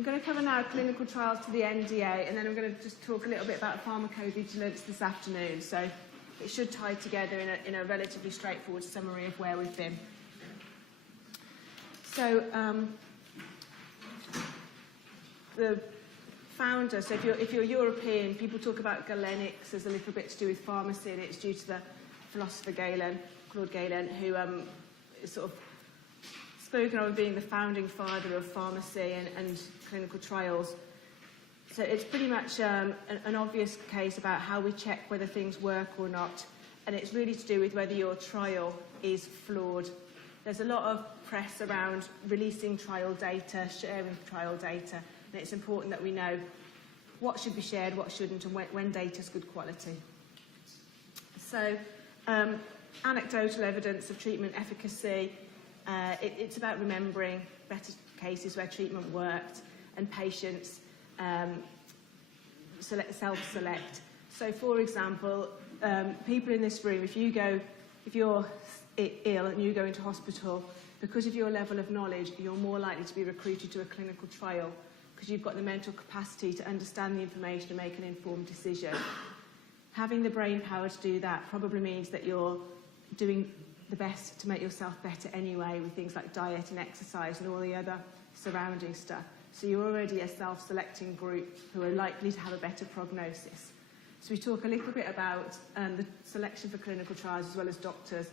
I'm going to cover now clinical trials to the NDA, and then I'm going to just talk a little bit about pharmacovigilance this afternoon. So it should tie together in a relatively straightforward summary of where we've been. So the founder, so if you're European, people talk about Galenics as a little bit to do with pharmacy, and it's due to the philosopher Claude Galen, who is sort of spoken of being the founding father of pharmacy and clinical trials. So it's pretty much an obvious case about how we check whether things work or not, and it's really to do with whether your trial is flawed. There's a lot of press around releasing trial data, sharing trial data, and it's important that we know what should be shared, what shouldn't, and when data is good quality. So anecdotal evidence of treatment efficacy, it's about remembering better cases where treatment worked, and patients self-select. So, for example, people in this room, if you're ill and you go into hospital, because of your level of knowledge, you're more likely to be recruited to a clinical trial because you've got the mental capacity to understand the information and make an informed decision. Having the brain power to do that probably means that you're doing the best to make yourself better anyway, with things like diet and exercise and all the other surrounding stuff. So you're already a self-selecting group who are likely to have a better prognosis. So we talk a little bit about the selection for clinical trials as well as doctors.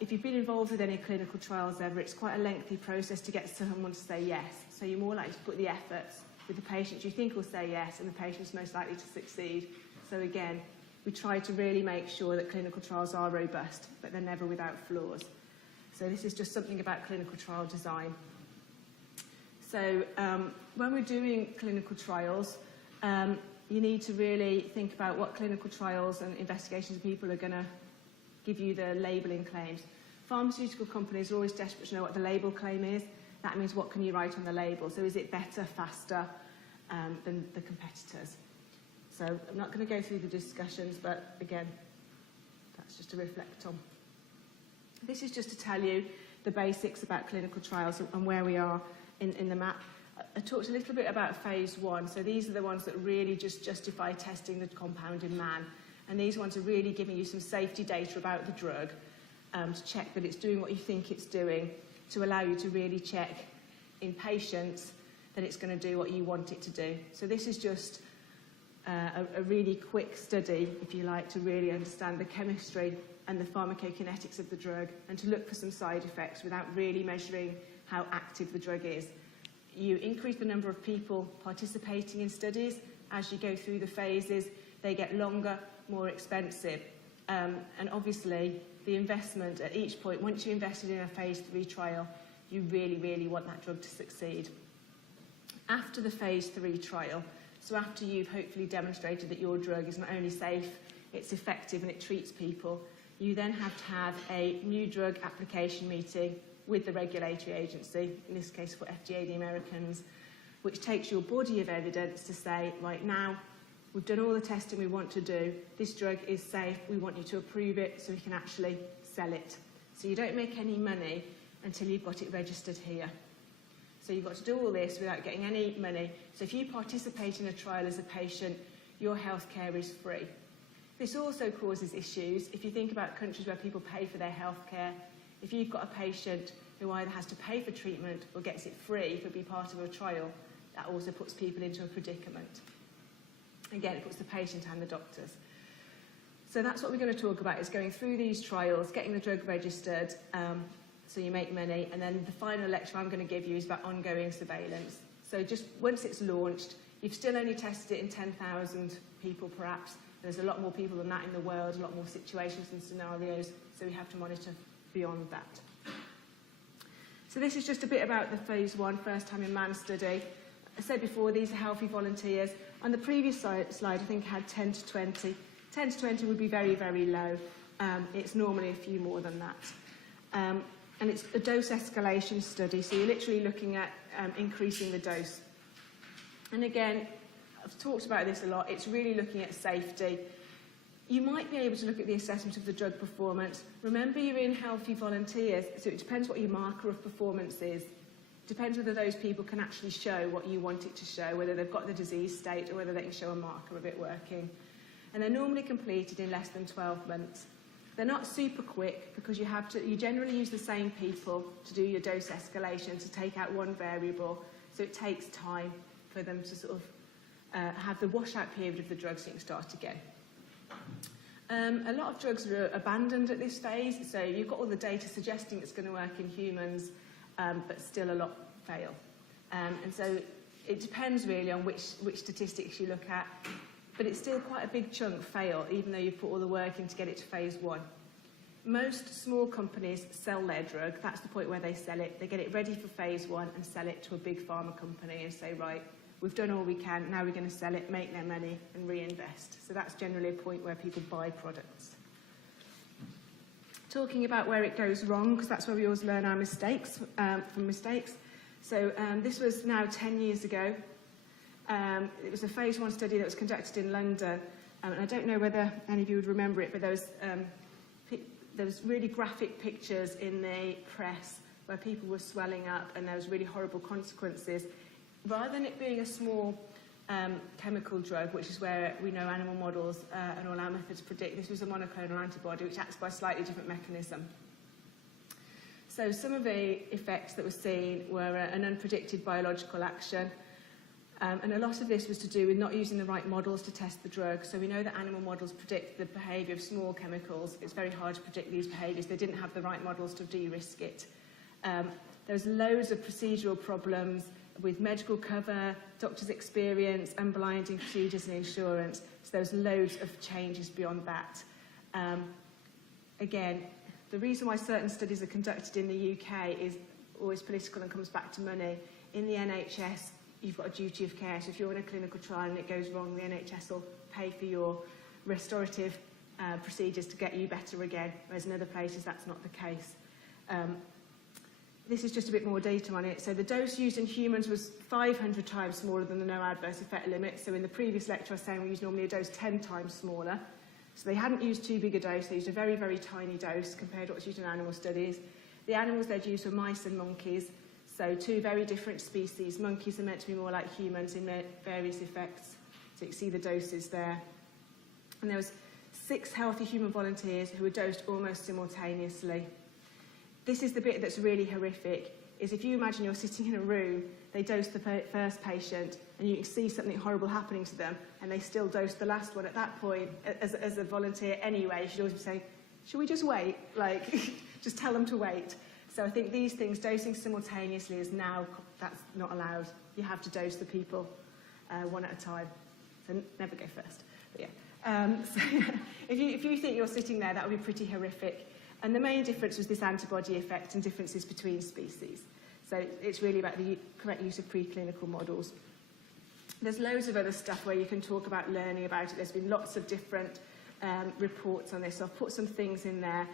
If you've been involved with any clinical trials ever, it's quite a lengthy process to get someone to say yes. So you're more likely to put the efforts with the patients you think will say yes, and the patient's most likely to succeed. So again, we try to really make sure that clinical trials are robust, but they're never without flaws. So this is just something about clinical trial design. So when we're doing clinical trials, you need to really think about what clinical trials and investigations people are going to give you the labelling claims. Pharmaceutical companies are always desperate to know what the label claim is. That means what can you write on the label? So is it better, faster than the competitors? So I'm not going to go through the discussions, but again, that's just to reflect on. This is just to tell you the basics about clinical trials and where we are in the map. I talked a little bit about phase 1. So these are the ones that really just justify testing the compound in man. And these ones are really giving you some safety data about the drug to check that it's doing what you think it's doing, to allow you to really check in patients that it's going to do what you want it to do. So this is just a really quick study, if you like, to really understand the chemistry and the pharmacokinetics of the drug and to look for some side effects without really measuring how active the drug is. You increase the number of people participating in studies. As you go through the phases, they get longer, more expensive. And obviously, the investment at each point, once you invested in a phase 3 trial, you really, really want that drug to succeed. After the phase 3 trial, so after you've hopefully demonstrated that your drug is not only safe, it's effective and it treats people, you then have to have a new drug application meeting with the regulatory agency, in this case for FDA, the Americans, which takes your body of evidence to say, right now, we've done all the testing we want to do, this drug is safe, we want you to approve it so we can actually sell it. So you don't make any money until you've got it registered here. So you've got to do all this without getting any money. So if you participate in a trial as a patient, your healthcare is free. This also causes issues. If you think about countries where people pay for their healthcare, if you've got a patient who either has to pay for treatment or gets it free for being part of a trial, that also puts people into a predicament. Again, it puts the patient and the doctors. So that's what we're going to talk about, is going through these trials, getting the drug registered, so you make money, and then the final lecture I'm going to give you is about ongoing surveillance. So just once it's launched, you've still only tested it in 10,000 people perhaps. There's a lot more people than that in the world, a lot more situations and scenarios, so we have to monitor beyond that. So this is just a bit about the phase 1, first time in man study. I said before, these are healthy volunteers. On the previous slide, I think I had 10 to 20. 10 to 20 would be very, very low. It's normally a few more than that. And it's a dose escalation study, so you're literally looking at increasing the dose. And again, I've talked about this a lot, it's really looking at safety. You might be able to look at the assessment of the drug performance. Remember, you're in healthy volunteers, so it depends what your marker of performance is. Depends whether those people can actually show what you want it to show, whether they've got the disease state or whether they can show a marker of it working. And they're normally completed in less than 12 months. They're not super quick because you generally use the same people to do your dose escalation to take out one variable, so it takes time for them to sort of have the washout period of the drug so you can start again. A lot of drugs are abandoned at this phase, so you've got all the data suggesting it's going to work in humans, but still a lot fail. And so it depends really on which statistics you look at, but it's still quite a big chunk fail, even though you've put all the work in to get it to phase 1. Most small companies sell their drug. That's the point where they sell it. They get it ready for phase 1 and sell it to a big pharma company and say, right, we've done all we can, now we're going to sell it, make their money and reinvest. So that's generally a point where people buy products. Talking about where it goes wrong, because that's where we always learn our mistakes, from mistakes. So this was now 10 years ago. It was a phase 1 study that was conducted in London. And I don't know whether any of you would remember it, but there was really graphic pictures in the press where people were swelling up and there was really horrible consequences. Rather than it being a small chemical drug, which is where we know animal models and all our methods predict, this was a monoclonal antibody which acts by a slightly different mechanism. So some of the effects that were seen were an unpredicted biological action, and a lot of this was to do with not using the right models to test the drug. So we know that animal models predict the behaviour of small chemicals. It's very hard to predict these behaviours. They didn't have the right models to de-risk it. There's loads of procedural problems with medical cover, doctors' experience, unblinding procedures and insurance. So there's loads of changes beyond that. Again, the reason why certain studies are conducted in the UK is always political and comes back to money. In the NHS, you've got a duty of care. So if you're in a clinical trial and it goes wrong, the NHS will pay for your restorative procedures to get you better again, whereas in other places that's not the case. This is just a bit more data on it. So the dose used in humans was 500 times smaller than the no adverse effect limit. So in the previous lecture I was saying we use normally a dose 10 times smaller. So they hadn't used too big a dose, they used a very, very tiny dose compared to what's used in animal studies. The animals they'd used were mice and monkeys, so two very different species. Monkeys are meant to be more like humans in their various effects. So you can see the doses there. And there was 6 healthy human volunteers who were dosed almost simultaneously. This is the bit that's really horrific, is if you imagine you're sitting in a room, they dose the first patient, and you can see something horrible happening to them, and they still dose the last one. At that point, as a volunteer anyway, you should always be saying, should we just wait? Like, just tell them to wait. So I think these things, dosing simultaneously is now, that's not allowed. You have to dose the people one at a time. So never go first. But yeah. So if you think you're sitting there, that would be pretty horrific. And the main difference was this antibody effect and differences between species. So it's really about the correct use of preclinical models. There's loads of other stuff where you can talk about learning about it. There's been lots of different reports on this. So I've put some things in there.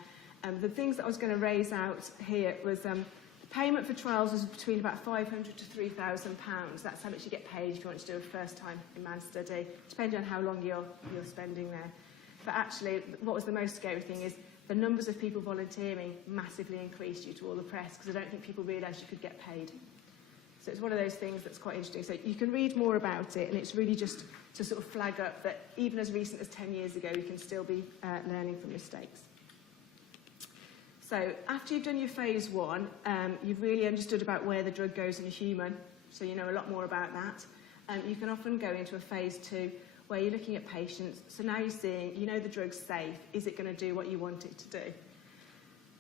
The things that I was going to raise out here was the payment for trials was between about £500 to £3,000. That's how much you get paid if you want to do a first-time in-man study, depending on how long you're spending there. But actually, what was the most scary thing is the numbers of people volunteering massively increased due to all the press, because I don't think people realised you could get paid. So it's one of those things that's quite interesting. So you can read more about it, and it's really just to sort of flag up that even as recent as 10 years ago, we can still be learning from mistakes. So after you've done your phase 1, you've really understood about where the drug goes in a human, so you know a lot more about that. You can often go into a phase 2 where you're looking at patients. So now you're seeing, you know the drug's safe. Is it going to do what you want it to do?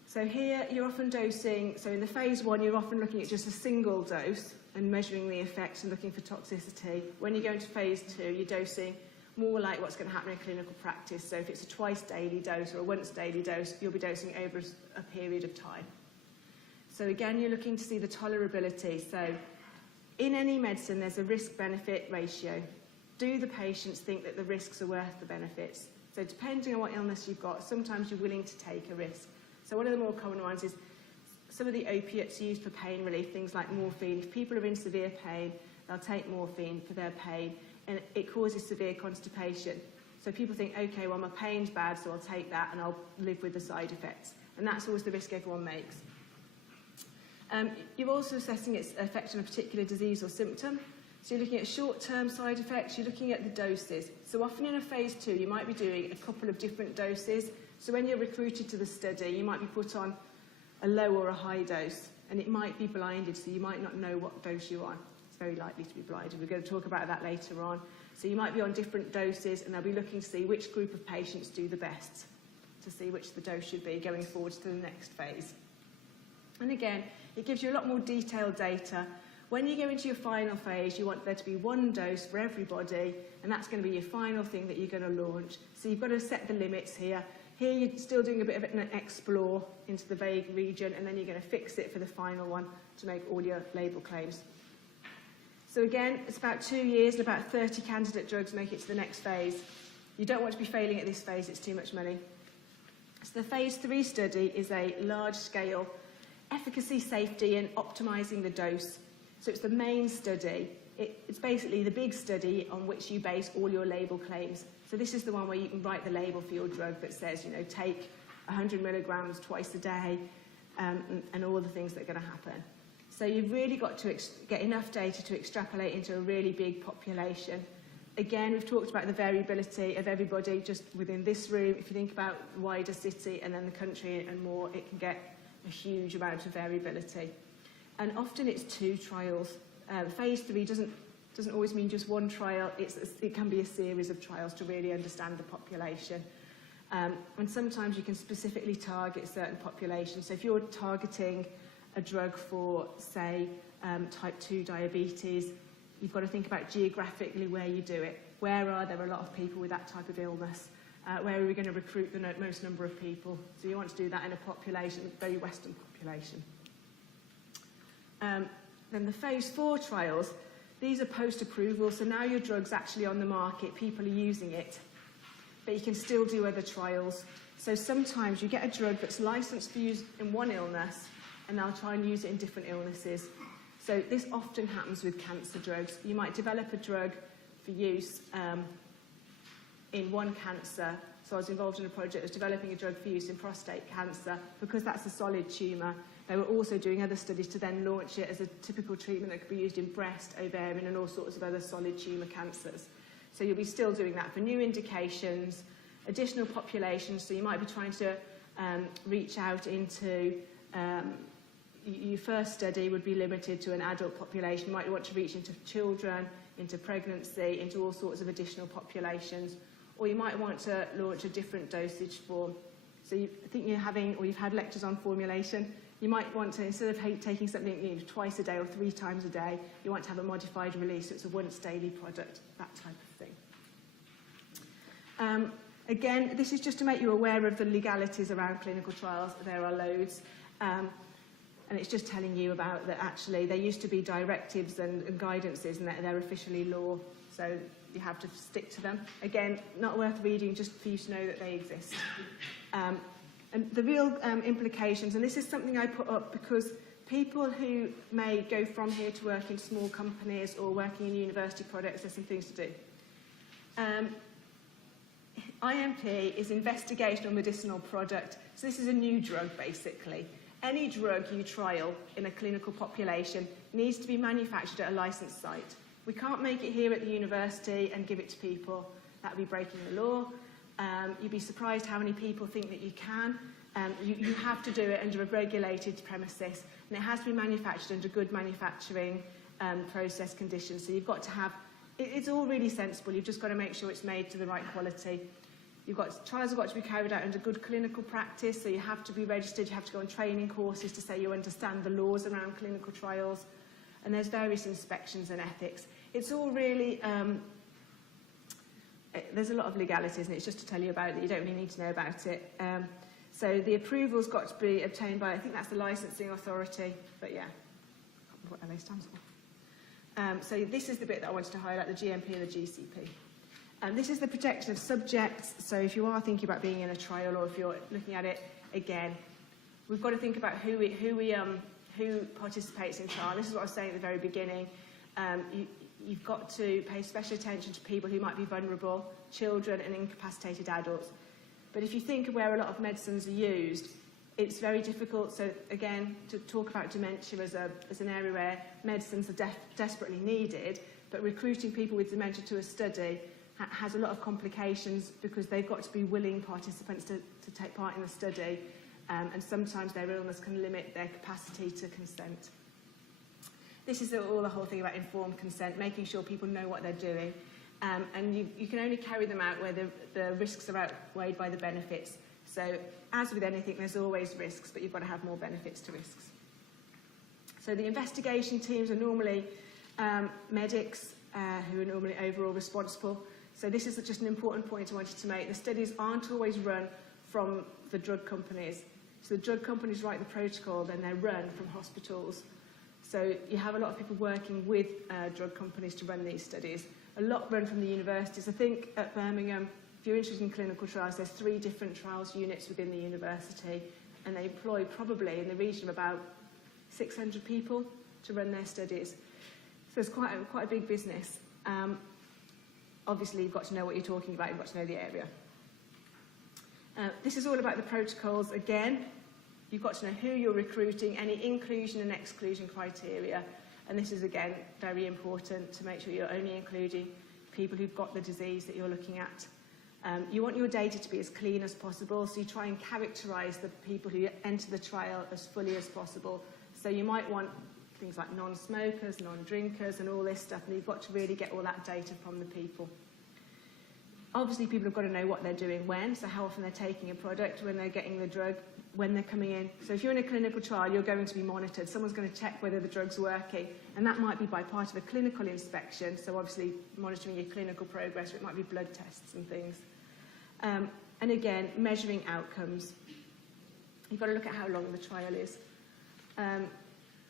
So here you're often dosing, so in the phase 1 you're often looking at just a single dose and measuring the effects and looking for toxicity. When you go into phase 2, you're dosing more like what's going to happen in clinical practice. So if it's a twice daily dose or a once daily dose, you'll be dosing over a period of time. So again, you're looking to see the tolerability. So in any medicine, there's a risk-benefit ratio. Do the patients think that the risks are worth the benefits? So depending on what illness you've got, sometimes you're willing to take a risk. So one of the more common ones is some of the opiates used for pain relief, things like morphine. If people are in severe pain, they'll take morphine for their pain, and it causes severe constipation. So people think, okay, well, my pain's bad, so I'll take that and I'll live with the side effects. And that's always the risk everyone makes. You're also assessing its effect on a particular disease or symptom. So you're looking at short-term side effects, you're looking at the doses. So often in a phase 2, you might be doing a couple of different doses. So when you're recruited to the study, you might be put on a low or a high dose, and it might be blinded, so you might not know what dose you're on. It's very likely to be blinded. We're going to talk about that later on. So you might be on different doses, and they'll be looking to see which group of patients do the best, to see which the dose should be going forward to the next phase. And again, it gives you a lot more detailed data. When you go into your final phase, you want there to be one dose for everybody, and that's going to be your final thing that you're going to launch. So you've got to set the limits here. Here you're still doing a bit of an explore into the vague region, and then you're going to fix it for the final one to make all your label claims. So again, it's about 2 years and about 30 candidate drugs make it to the next phase. You don't want to be failing at this phase, it's too much money. So the phase 3 study is a large-scale efficacy, safety, and optimising the dose. So it's the main study. It's basically the big study on which you base all your label claims. So this is the one where you can write the label for your drug that says, you know, take 100 milligrams twice a day, and all the things that are going to happen. So you've really got to get enough data to extrapolate into a really big population. Again, we've talked about the variability of everybody just within this room. If you think about the wider city and then the country and more, it can get a huge amount of variability. And often it's 2 trials. Phase 3 doesn't always mean just one trial. It can be a series of trials to really understand the population. And sometimes you can specifically target certain populations. So if you're targeting a drug for, say, type 2 diabetes, you've got to think about geographically where you do it. Where are there a lot of people with that type of illness? Where are we going to recruit the most number of people? So you want to do that in a population, a very Western population. Then the phase 4 trials, these are post-approval, so now your drug's actually on the market, people are using it, but you can still do other trials. So sometimes you get a drug that's licensed for use in one illness, and they'll try and use it in different illnesses. So this often happens with cancer drugs. You might develop a drug for use in one cancer. So I was involved in a project that was developing a drug for use in prostate cancer. Because that's a solid tumour, they were also doing other studies to then launch it as a typical treatment that could be used in breast, ovarian, and all sorts of other solid tumour cancers. So you'll be still doing that for new indications, additional populations. So you might be trying to reach out into, your first study would be limited to an adult population. You might want to reach into children, into pregnancy, into all sorts of additional populations. Or you might want to launch a different dosage form. So I think you've had lectures on formulation. You might want to, instead of taking something twice a day or 3 times a day, you want to have a modified release, so it's a once daily product, that type of thing. Again, this is just to make you aware of the legalities around clinical trials. There are loads. And it's just telling you about that actually there used to be directives and guidances, and they're officially law, so you have to stick to them. Again, not worth reading, just for you to know that they exist. And the real implications, and this is something I put up because people who may go from here to work in small companies or working in university projects, there's some things to do. IMP is investigational medicinal product. So this is a new drug, basically. Any drug you trial in a clinical population needs to be manufactured at a licensed site. We can't make it here at the university and give it to people. That would be breaking the law. You'd be surprised how many people think that you can. You have to do it under a regulated premises, and it has to be manufactured under good manufacturing process conditions. So you've got to have, it's all really sensible. You've just got to make sure it's made to the right quality. Trials have got to be carried out under good clinical practice, so you have to be registered, you have to go on training courses to say you understand the laws around clinical trials, and there's various inspections and ethics. It's all really, there's a lot of legalities, and it's just to tell you about it. You don't really need to know about it. So the approval's got to be obtained by, I think that's the licensing authority, but yeah, what LA stands for. So this is the bit that I wanted to highlight, the GMP and the GCP. This is the protection of subjects. So if you are thinking about being in a trial, or if you're looking at it again, we've got to think about who participates in trial. This is what I was saying at the very beginning. You've got to pay special attention to people who might be vulnerable, children and incapacitated adults. But if you think of where a lot of medicines are used, It's very difficult, so again, to talk about dementia as an area where medicines are desperately needed, but recruiting people with dementia to a study has a lot of complications because they've got to be willing participants to take part in the study, and sometimes their illness can limit their capacity to consent. This is all the whole thing about informed consent, making sure people know what they're doing, and you can only carry them out where the risks are outweighed by the benefits. So, as with anything, there's always risks, but you've got to have more benefits to risks. So the investigation teams are normally medics who are normally overall responsible. So this is just an important point I wanted to make. The studies aren't always run from the drug companies. So the drug companies write the protocol, then they're run from hospitals. So you have a lot of people working with drug companies to run these studies. A lot run from the universities. I think at Birmingham, if you're interested in clinical trials, there's 3 different trials units within the university, and they employ probably in the region of about 600 people to run their studies. So it's quite a big business. Obviously, you've got to know what you're talking about, you've got to know the area. This is all about the protocols. Again, you've got to know who you're recruiting, any inclusion and exclusion criteria, and this is, again, very important to make sure you're only including people who've got the disease that you're looking at. You want your data to be as clean as possible, so you try and characterise the people who enter the trial as fully as possible. So you might want things like non-smokers, non-drinkers, and all this stuff, and you've got to really get all that data from the people. Obviously, people have got to know what they're doing when, so how often they're taking a product, when they're getting the drug, when they're coming in. So if you're in a clinical trial, you're going to be monitored. Someone's going to check whether the drug's working, and that might be by part of a clinical inspection, so obviously monitoring your clinical progress, or it might be blood tests and things. And again, measuring outcomes. You've got to look at how long the trial is.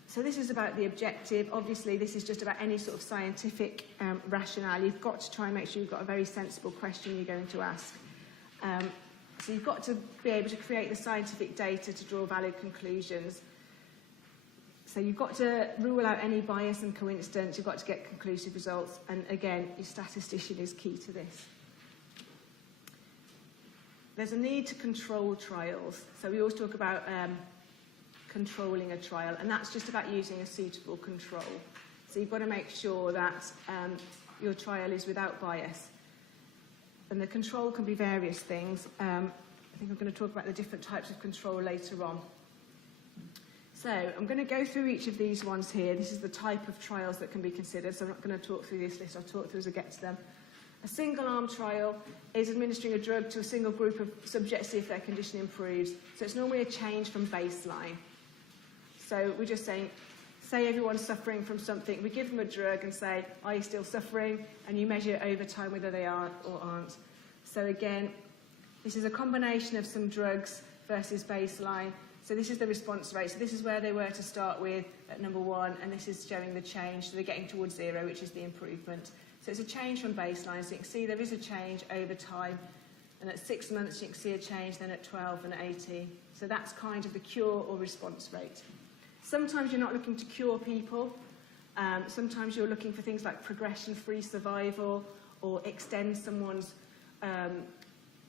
So this is about the objective. Obviously, this is just about any sort of scientific rationale. You've got to try and make sure you've got a very sensible question you're going to ask. So you've got to be able to create the scientific data to draw valid conclusions. So you've got to rule out any bias and coincidence. You've got to get conclusive results. And again, your statistician is key to this. There's a need to control trials. So we always talk about controlling a trial, and that's just about using a suitable control. So you've got to make sure that your trial is without bias. And the control can be various things. I think I'm going to talk about the different types of control later on. So I'm going to go through each of these ones here. This is the type of trials that can be considered, so I'm not going to talk through this list. I'll talk through as I get to them. A single-arm trial is administering a drug to a single group of subjects to see if their condition improves. So it's normally a change from baseline. So we're just saying, say everyone's suffering from something, we give them a drug and say, are you still suffering? And you measure over time whether they are or aren't. So again, this is a combination of some drugs versus baseline. So this is the response rate. So this is where they were to start with at number 1, and this is showing the change. So they're getting towards 0, which is the improvement. So it's a change from baseline. So you can see there is a change over time. And at 6 months, you can see a change, then at 12 and at 18. So that's kind of the cure or response rate. Sometimes you're not looking to cure people. Sometimes you're looking for things like progression-free survival or extend someone's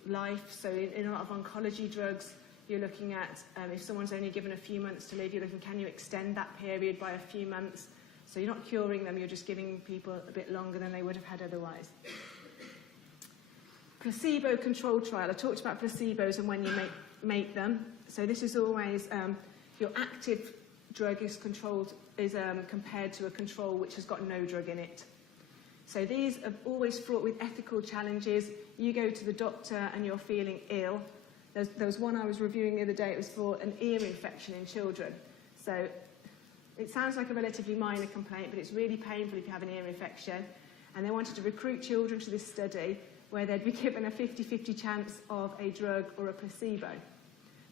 life. So in a lot of oncology drugs, you're looking at if someone's only given a few months to live, you're looking, can you extend that period by a few months? So you're not curing them, you're just giving people a bit longer than they would have had otherwise. Placebo-controlled trial. I talked about placebos and when you make them. So this is always your active drug is controlled, is compared to a control which has got no drug in it. So these are always fraught with ethical challenges. You go to the doctor and you're feeling ill. There was one I was reviewing the other day, it was for an ear infection in children. So it sounds like a relatively minor complaint, but it's really painful if you have an ear infection. And they wanted to recruit children to this study where they'd be given a 50-50 chance of a drug or a placebo.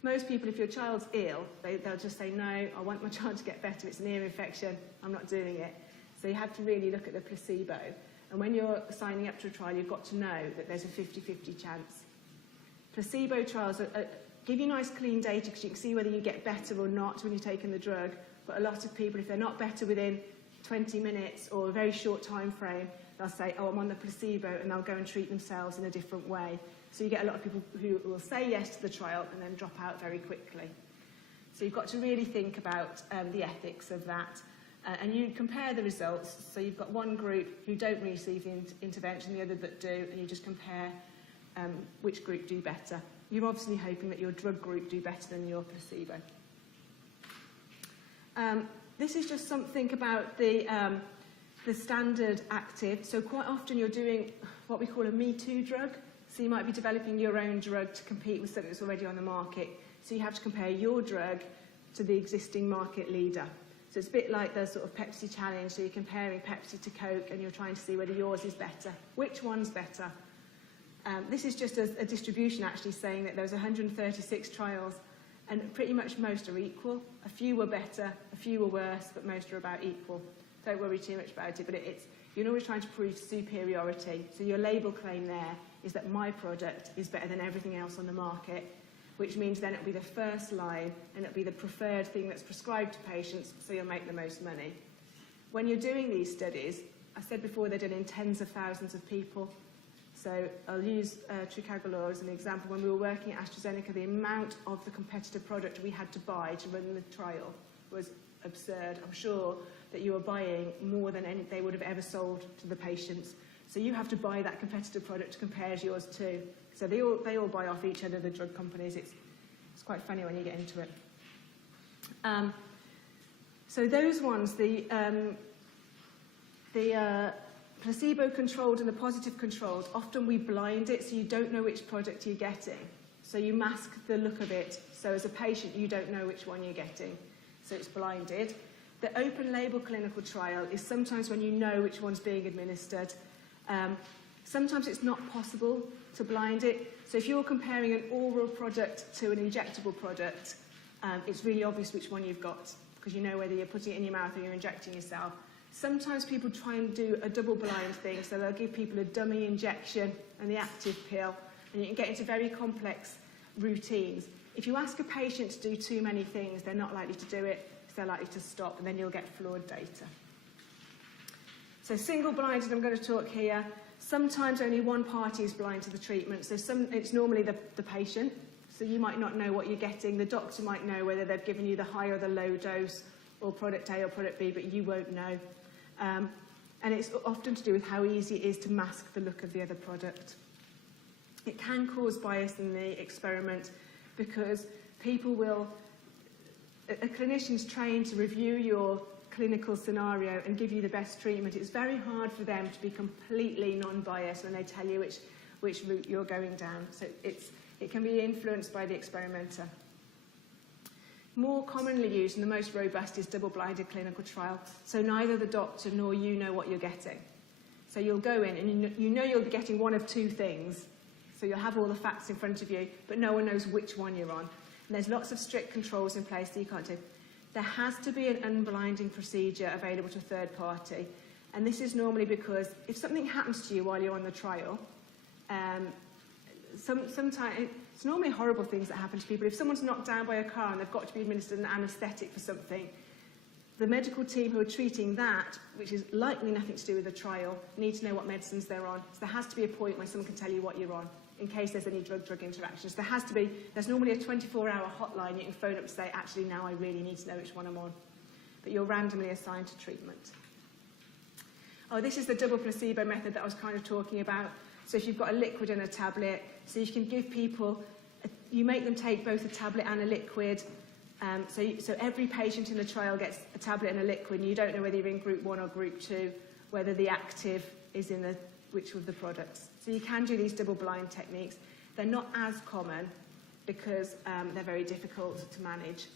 Most people, if your child's ill, they'll just say, no, I want my child to get better, it's an ear infection, I'm not doing it. So you have to really look at the placebo. And when you're signing up to a trial, you've got to know that there's a 50-50 chance. Placebo trials give you nice clean data because you can see whether you get better or not when you're taking the drug. But a lot of people, if they're not better within 20 minutes or a very short time frame, they'll say, oh, I'm on the placebo, and they'll go and treat themselves in a different way. So you get a lot of people who will say yes to the trial and then drop out very quickly. So you've got to really think about the ethics of that. And you compare the results. So you've got one group who don't receive the intervention, the other that do, and you just compare which group do better. You're obviously hoping that your drug group do better than your placebo. This is just something about the standard active. So quite often you're doing what we call a Me Too drug. So you might be developing your own drug to compete with something that's already on the market. So you have to compare your drug to the existing market leader. So it's a bit like the sort of Pepsi challenge. So you're comparing Pepsi to Coke and you're trying to see whether yours is better. Which one's better? This is just a distribution actually saying that there was 136 trials and pretty much most are equal. A few were better, a few were worse, but most are about equal. Don't worry too much about it, but you're always trying to prove superiority. So your label claim there is that my product is better than everything else on the market, which means then it'll be the first line and it'll be the preferred thing that's prescribed to patients, so you'll make the most money. When you're doing these studies, I said before they're done in tens of thousands of people. So I'll use Tricagolor as an example. When we were working at AstraZeneca, the amount of the competitor product we had to buy to run the trial was absurd. I'm sure that you are buying more than they would have ever sold to the patients. So you have to buy that competitor product to compare to yours too. So they all buy off each other, the drug companies. It's quite funny when you get into it. So those ones, the placebo-controlled and the positive-controlled, often we blind it so you don't know which product you're getting. So you mask the look of it. So as a patient, you don't know which one you're getting. So it's blinded. The open-label clinical trial is sometimes when you know which one's being administered. Sometimes it's not possible to blind it. So if you're comparing an oral product to an injectable product, it's really obvious which one you've got because you know whether you're putting it in your mouth or you're injecting yourself. Sometimes people try and do a double-blind thing, so they'll give people a dummy injection and the active pill, and you can get into very complex routines. If you ask a patient to do too many things, they're not likely to do it, so they're likely to stop, and then you'll get flawed data. So single-blinded, I'm going to talk here. Sometimes only one party is blind to the treatment, so it's normally the patient, so you might not know what you're getting. The doctor might know whether they've given you the high or the low dose, or product A or product B, but you won't know. And it's often to do with how easy it is to mask the look of the other product. It can cause bias in the experiment because a clinician's trained to review your clinical scenario and give you the best treatment. It's very hard for them to be completely non-biased when they tell you which route you're going down. So it can be influenced by the experimenter. More commonly used and the most robust is double-blinded clinical trial. So neither the doctor nor you know what you're getting. So you'll go in and you know you'll be getting one of two things. So you'll have all the facts in front of you, but no one knows which one you're on. And there's lots of strict controls in place that you can't do. There has to be an unblinding procedure available to a third party. And this is normally because if something happens to you while you're on the trial, sometimes it's normally horrible things that happen to people. If someone's knocked down by a car and they've got to be administered an anaesthetic for something, the medical team who are treating that, which is likely nothing to do with the trial, need to know what medicines they're on. So there has to be a point where someone can tell you what you're on, in case there's any drug-drug interactions. There's normally a 24-hour hotline you can phone up and say, actually, now I really need to know which one I'm on. But you're randomly assigned to treatment. Oh, this is the double placebo method that I was kind of talking about. So if you've got a liquid and a tablet, so you can give people, you make them take both a tablet and a liquid. So every patient in the trial gets a tablet and a liquid, and you don't know whether you're in group 1 or group 2, whether the active is in which of the products. So you can do these double-blind techniques. They're not as common because they're very difficult to manage.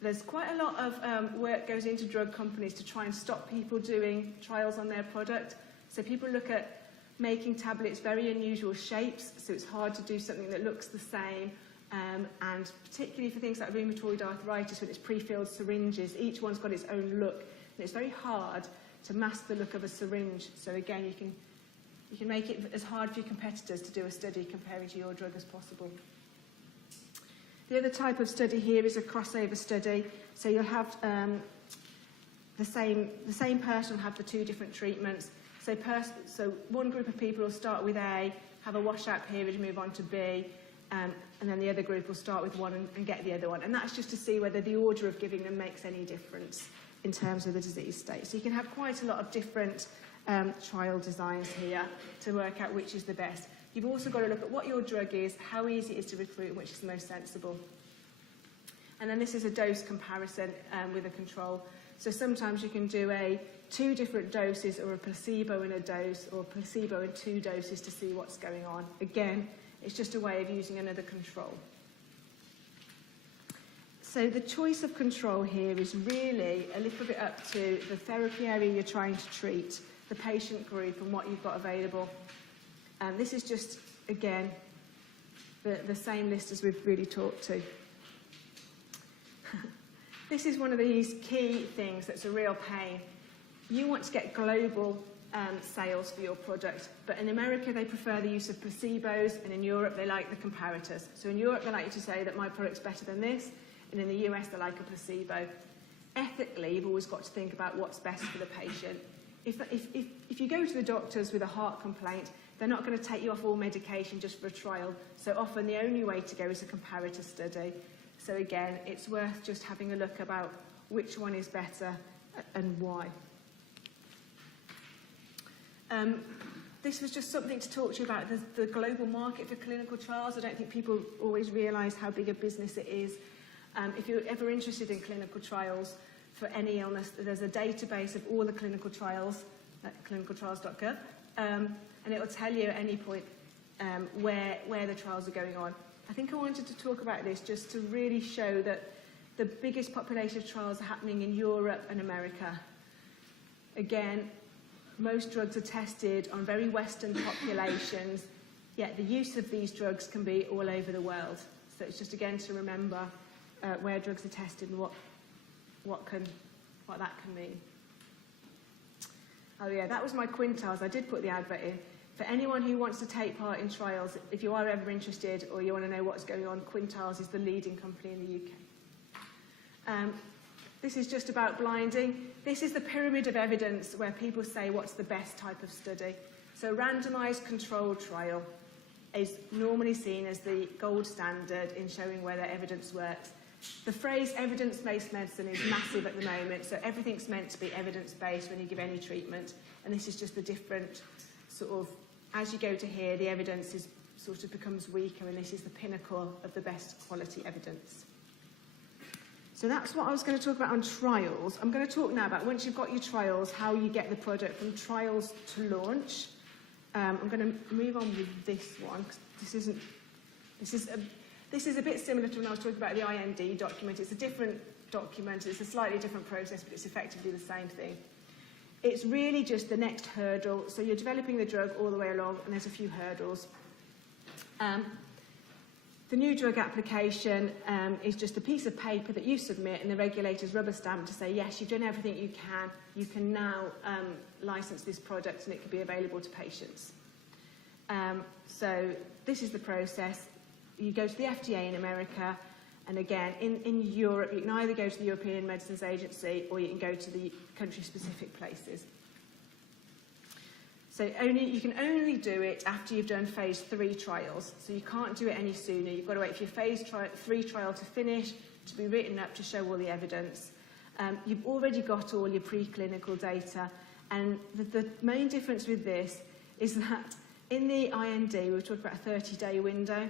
There's quite a lot of work goes into drug companies to try and stop people doing trials on their product. So people look at making tablets very unusual shapes, so it's hard to do something that looks the same. And particularly for things like rheumatoid arthritis, when it's pre-filled syringes, each one's got its own look. And it's very hard to mask the look of a syringe. So again, you can make it as hard for your competitors to do a study comparing to your drug as possible. The other type of study here is a crossover study. So you'll have the same person will have the two different treatments. So one group of people will start with A, have a washout period, move on to B, and then the other group will start with one and get the other one. And that's just to see whether the order of giving them makes any difference in terms of the disease state. So you can have quite a lot of different trial designs here to work out which is the best. You've also got to look at what your drug is, how easy it is to recruit, and which is the most sensible. And then this is a dose comparison with a control. So sometimes you can do 2 different doses, or a placebo in a dose, or a placebo in 2 doses to see what's going on. Again, it's just a way of using another control. So the choice of control here is really a little bit up to the therapy area you're trying to treat, the patient group, and what you've got available. And this is just, again, the same list as we've really talked to. This is one of these key things that's a real pain. You want to get global sales for your product, but in America they prefer the use of placebos, and in Europe they like the comparators. So in Europe they like you to say that my product's better than this, and in the US they like a placebo. Ethically, you've always got to think about what's best for the patient. If you go to the doctors with a heart complaint, they're not going to take you off all medication just for a trial. So often the only way to go is a comparator study. So again, it's worth just having a look about which one is better and why. This was just something to talk to you about the global market for clinical trials. I don't think people always realise how big a business it is. If you're ever interested in clinical trials for any illness, there's a database of all the clinical trials at clinicaltrials.gov, and it will tell you at any point where the trials are going on. I think I wanted to talk about this just to really show that the biggest population of trials are happening in Europe and America. Again, most drugs are tested on very Western populations, yet the use of these drugs can be all over the world. So it's just, again, to remember where drugs are tested and what that can mean. Oh yeah, that was my quintiles. I did put the advert in. For anyone who wants to take part in trials, if you are ever interested or you want to know what's going on, Quintiles is the leading company in the UK. This is just about blinding. This is the pyramid of evidence where people say what's the best type of study. So randomised controlled trial is normally seen as the gold standard in showing whether evidence works. The phrase evidence-based medicine is massive at the moment, so everything's meant to be evidence-based when you give any treatment, and this is just the different sort of, as you go to here, the evidence is sort of becomes weaker, and this is the pinnacle of the best quality evidence. So that's what I was going to talk about on trials. I'm going to talk now about, once you've got your trials, how you get the product from trials to launch. I'm going to move on with this one, because this is a bit similar to when I was talking about the IND document. It's a different document, it's a slightly different process, but it's effectively the same thing. It's really just the next hurdle. So you're developing the drug all the way along, and there's a few hurdles. The new drug application is just a piece of paper that you submit, and the regulators rubber stamp to say, yes, you've done everything you can. You can now license this product, and it can be available to patients. So this is the process. You go to the FDA in America, and again, in Europe, you can either go to the European Medicines Agency or you can go to the country-specific places. So you can only do it after you've done phase 3 trials. So you can't do it any sooner. You've got to wait for your phase 3 trial to finish, to be written up, to show all the evidence. You've already got all your preclinical data, and the main difference with this is that in the IND, we've talked about a 30-day window.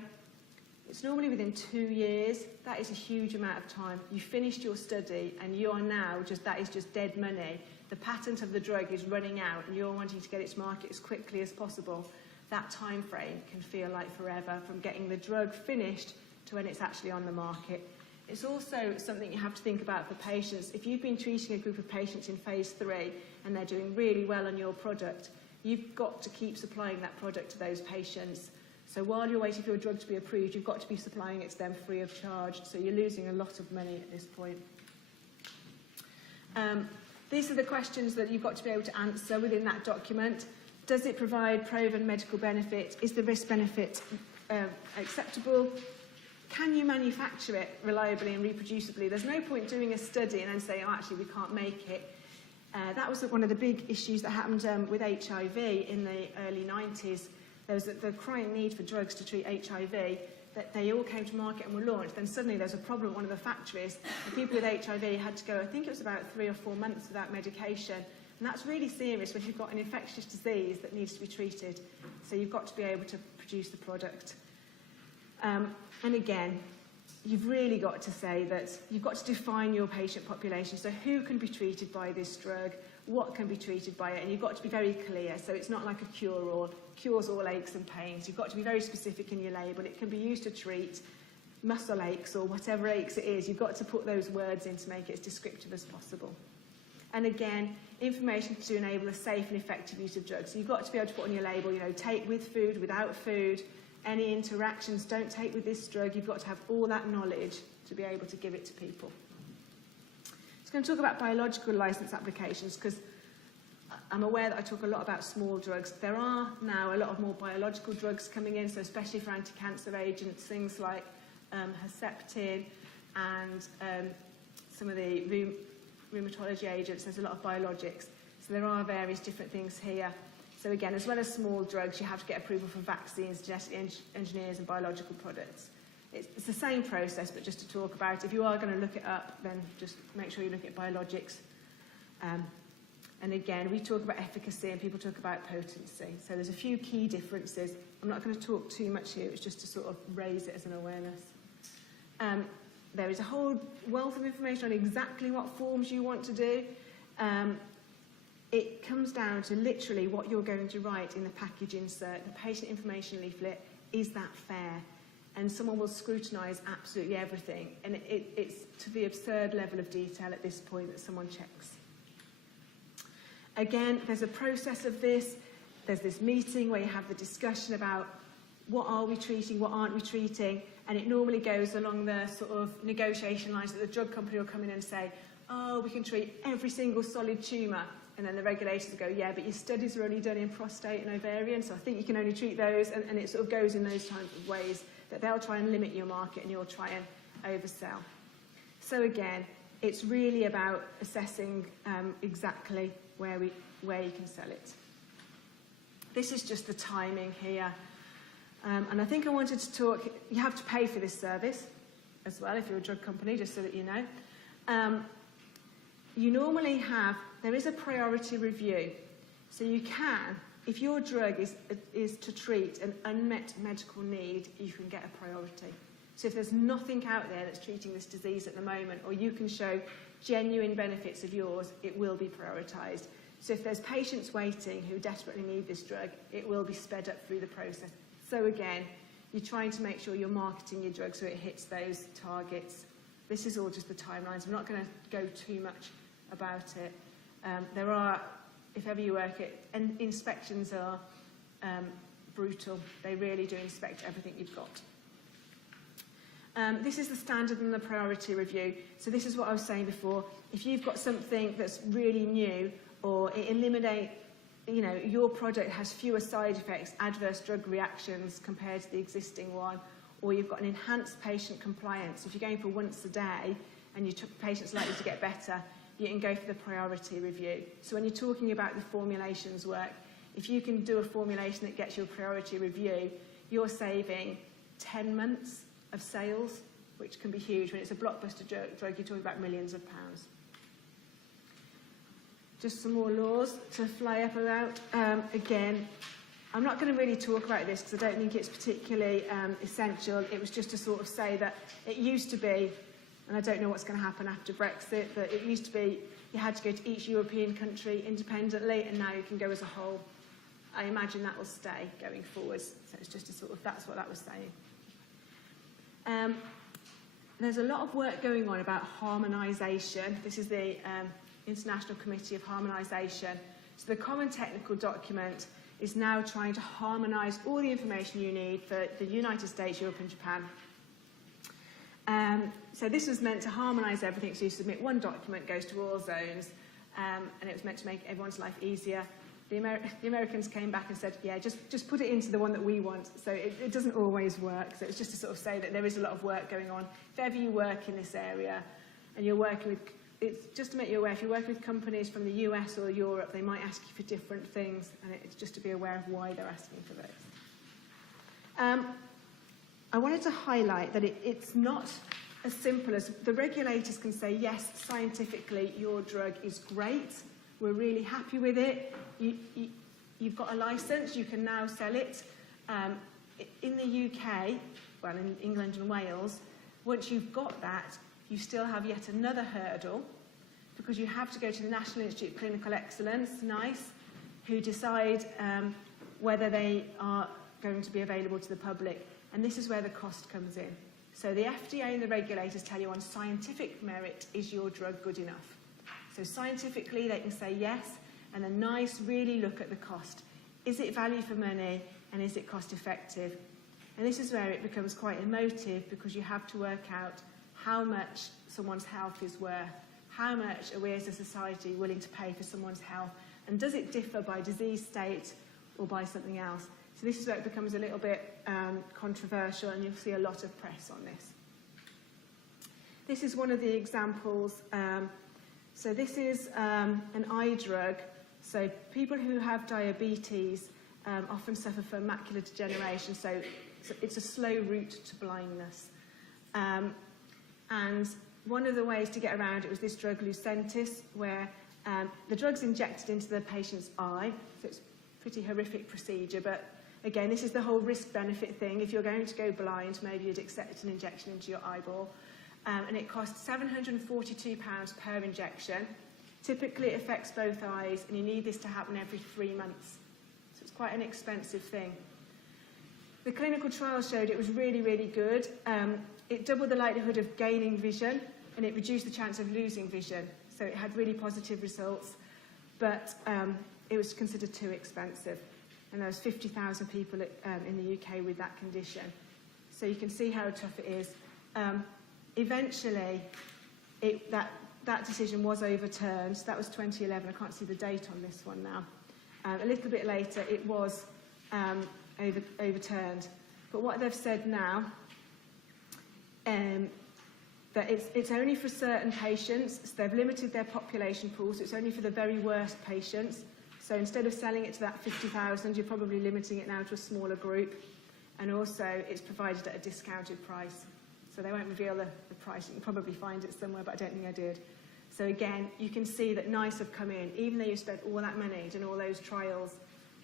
It's normally within 2 years. That is a huge amount of time. You finished your study, and you are now that is just dead money. The patent of the drug is running out, and you're wanting to get it to market as quickly as possible. That time frame can feel like forever, from getting the drug finished to when it's actually on the market. It's also something you have to think about for patients. If you've been treating a group of patients in phase 3 and they're doing really well on your product, you've got to keep supplying that product to those patients. So while you're waiting for your drug to be approved, you've got to be supplying it to them free of charge. So you're losing a lot of money at this point. These are the questions that you've got to be able to answer within that document. Does it provide proven medical benefit? Is the risk-benefit acceptable? Can you manufacture it reliably and reproducibly? There's no point doing a study and then saying, oh, actually, we can't make it. That was one of the big issues that happened with HIV in the early 90s. There was the crying need for drugs to treat HIV, that they all came to market and were launched, then suddenly there's a problem at one of the factories. And people with HIV had to go, I think it was about 3 or 4 months without medication. And that's really serious when you've got an infectious disease that needs to be treated. So you've got to be able to produce the product. And again, you've really got to say that you've got to define your patient population. So who can be treated by this drug? What can be treated by it? And you've got to be very clear. So it's not like a cure-all, cures all aches and pains. You've got to be very specific in your label. It can be used to treat muscle aches or whatever aches it is. You've got to put those words in to make it as descriptive as possible. And again, information to enable a safe and effective use of drugs. So you've got to be able to put on your label, you know, take with food, without food, any interactions, don't take with this drug. You've got to have all that knowledge to be able to give it to people. I'm going to talk about biological license applications because I'm aware that I talk a lot about small drugs. There are now a lot of more biological drugs coming in, so especially for anti-cancer agents, things like Herceptin and some of the rheumatology agents. There's a lot of biologics. So there are various different things here. So again, as well as small drugs, you have to get approval for vaccines, genetically engineers and biological products. It's the same process, but just to talk about it. If you are going to look it up, then just make sure you look at biologics. And again, we talk about efficacy and people talk about potency. So there's a few key differences. I'm not going to talk too much here. It's just to sort of raise it as an awareness. There is a whole wealth of information on exactly what forms you want to do. It comes down to literally what you're going to write in the package insert, the patient information leaflet. Is that fair? And someone will scrutinise absolutely everything. And it's to the absurd level of detail at this point that someone checks. Again, there's a process of this. There's this meeting where you have the discussion about what are we treating, what aren't we treating, and it normally goes along the sort of negotiation lines that the drug company will come in and say, oh, we can treat every single solid tumour. And then the regulators go, yeah, but your studies are only done in prostate and ovarian, so I think you can only treat those. And it sort of goes in those types of ways that they'll try and limit your market and you'll try and oversell. So again, it's really about assessing exactly where you can sell it. This is just the timing here. And I think I wanted to talk, you have to pay for this service as well if you're a drug company, just so that you know. You normally have, there is a priority review. So you can, if your drug is to treat an unmet medical need, you can get a priority. So if there's nothing out there that's treating this disease at the moment, or you can show genuine benefits of yours, it will be prioritised. So if there's patients waiting who desperately need this drug, it will be sped up through the process. So again, you're trying to make sure you're marketing your drug so it hits those targets. This is all just the timelines. I'm not going to go too much about it. There are, if ever you work it, and inspections are brutal. They really do inspect everything you've got. This is the standard and the priority review. So this is what I was saying before. If you've got something that's really new, or it eliminates, you know, your product has fewer side effects, adverse drug reactions compared to the existing one, or you've got an enhanced patient compliance. If you're going for once a day and your patient's likely to get better, you can go for the priority review. So when you're talking about the formulations work, if you can do a formulation that gets your priority review, you're saving 10 months of sales, which can be huge. When it's a blockbuster drug, you're talking about millions of pounds. Just some more laws to fly up about. Again, I'm not going to really talk about this because I don't think it's particularly essential. It was just to sort of say that it used to be, and I don't know what's going to happen after Brexit, but it used to be you had to go to each European country independently, and now you can go as a whole. I imagine that will stay going forwards. So it's just a sort of, that's what that was saying. There's a lot of work going on about harmonisation. This is the International Committee of Harmonisation. So the Common Technical Document is now trying to harmonise all the information you need for the United States, Europe and Japan. So this was meant to harmonise everything, so you submit one document, goes to all zones, and it was meant to make everyone's life easier. The Americans came back and said, yeah, just put it into the one that we want. So it doesn't always work. So it's just to sort of say that there is a lot of work going on. If ever you work in this area and you're working with, it's just to make you aware, if you're working with companies from the US or Europe, they might ask you for different things, and it's just to be aware of why they're asking for this. I wanted to highlight that it's not as simple as the regulators can say, yes, scientifically your drug is great, we're really happy with it, you've got a licence, you can now sell it. In the UK, well, in England and Wales, once you've got that, you still have yet another hurdle, because you have to go to the National Institute of Clinical Excellence, NICE, who decide whether they are going to be available to the public. And this is where the cost comes in. So the FDA and the regulators tell you on scientific merit, is your drug good enough? So scientifically, they can say yes, and the NICE really look at the cost. Is it value for money, and is it cost effective? And this is where it becomes quite emotive, because you have to work out how much someone's health is worth, how much are we as a society willing to pay for someone's health, and does it differ by disease state or by something else? So this is where it becomes a little bit controversial, and you'll see a lot of press on this. This is one of the examples. So this is an eye drug. So people who have diabetes often suffer from macular degeneration, so it's a slow route to blindness. And one of the ways to get around it was this drug Lucentis, where the drug's injected into the patient's eye, so it's a pretty horrific procedure, but again, this is the whole risk-benefit thing. If you're going to go blind, maybe you'd accept an injection into your eyeball. And it costs £742 per injection. Typically, it affects both eyes, and you need this to happen every 3 months. So it's quite an expensive thing. The clinical trial showed it was really, really good. It doubled the likelihood of gaining vision, and it reduced the chance of losing vision. So it had really positive results, but it was considered too expensive. And there was 50,000 people in the UK with that condition. So you can see how tough it is. Eventually, that decision was overturned. So that was 2011. I can't see the date on this one now. A little bit later, it was overturned. But what they've said now, that it's only for certain patients. So they've limited their population pool, so it's only for the very worst patients. So instead of selling it to that 50,000, you're probably limiting it now to a smaller group. And also, it's provided at a discounted price. So they won't reveal the price. You can probably find it somewhere, but I don't think I did. So again, you can see that NICE have come in. Even though you spent all that money and all those trials,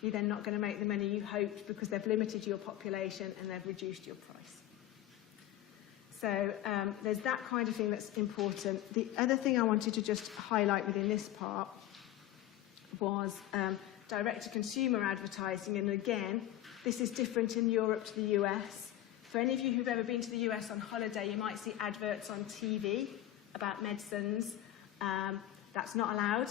you're then not going to make the money you hoped, because they've limited your population and they've reduced your price. So there's that kind of thing that's important. The other thing I wanted to just highlight within this part was direct-to-consumer advertising. And again, this is different in Europe to the US. For any of you who've ever been to the US on holiday, you might see adverts on TV about medicines. That's not allowed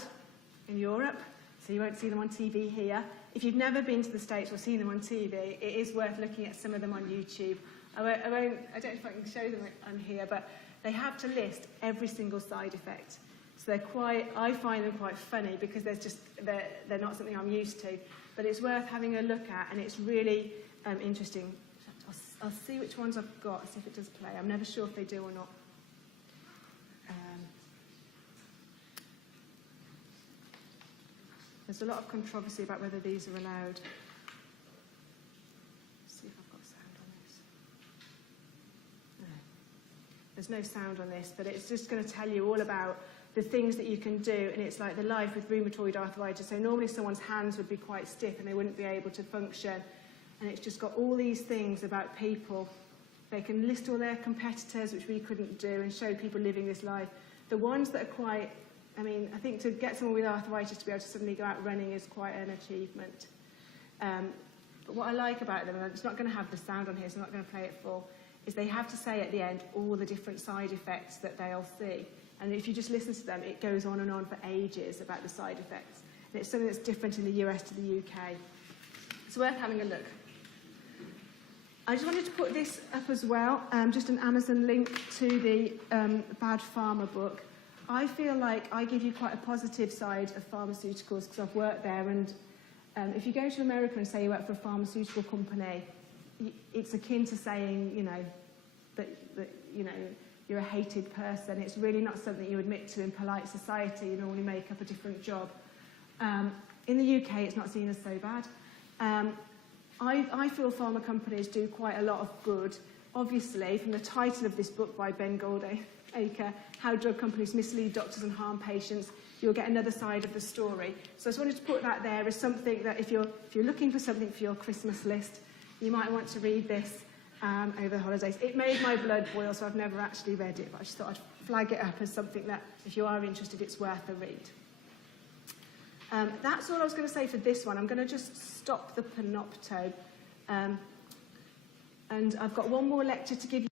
in Europe, so you won't see them on TV here. If you've never been to the States or seen them on TV, it is worth looking at some of them on YouTube. I don't know if I can show them on here, but they have to list every single side effect. So I find them quite funny, because they're not something I'm used to, but it's worth having a look at, and it's really interesting. I'll see which ones I've got, see if it does play. I'm never sure if they do or not. There's a lot of controversy about whether these are allowed. Let's see if I've got sound on this. No. There's no sound on this, but it's just going to tell you all about the things that you can do, and it's like the life with rheumatoid arthritis. So normally someone's hands would be quite stiff and they wouldn't be able to function. And it's just got all these things about people. They can list all their competitors, which we couldn't do, and show people living this life. The ones that are quite, I think to get someone with arthritis to be able to suddenly go out running is quite an achievement. But what I like about them, and it's not going to have the sound on here, so I'm not going to play it full, is they have to say at the end all the different side effects that they'll see. And if you just listen to them, it goes on and on for ages about the side effects. And it's something that's different in the US to the UK. It's worth having a look. I just wanted to put this up as well, just an Amazon link to the Bad Pharma book. I feel like I give you quite a positive side of pharmaceuticals, because I've worked there, and if you go to America and say you work for a pharmaceutical company, it's akin to saying, that you're a hated person. It's really not something you admit to in polite society. You normally make up a different job. In the UK, it's not seen as so bad. I feel pharma companies do quite a lot of good obviously, from the title of this book by Ben Goldacre, How Drug Companies Mislead Doctors and Harm Patients, you'll get another side of the story. So I just wanted to put that there as something that if you're looking for something for your Christmas list, you might want to read this over the holidays. It made my blood boil, so I've never actually read it, but I just thought I'd flag it up as something that, if you are interested, it's worth a read. That's all I was going to say for this one. I'm going to just stop the panopto. And I've got one more lecture to give you.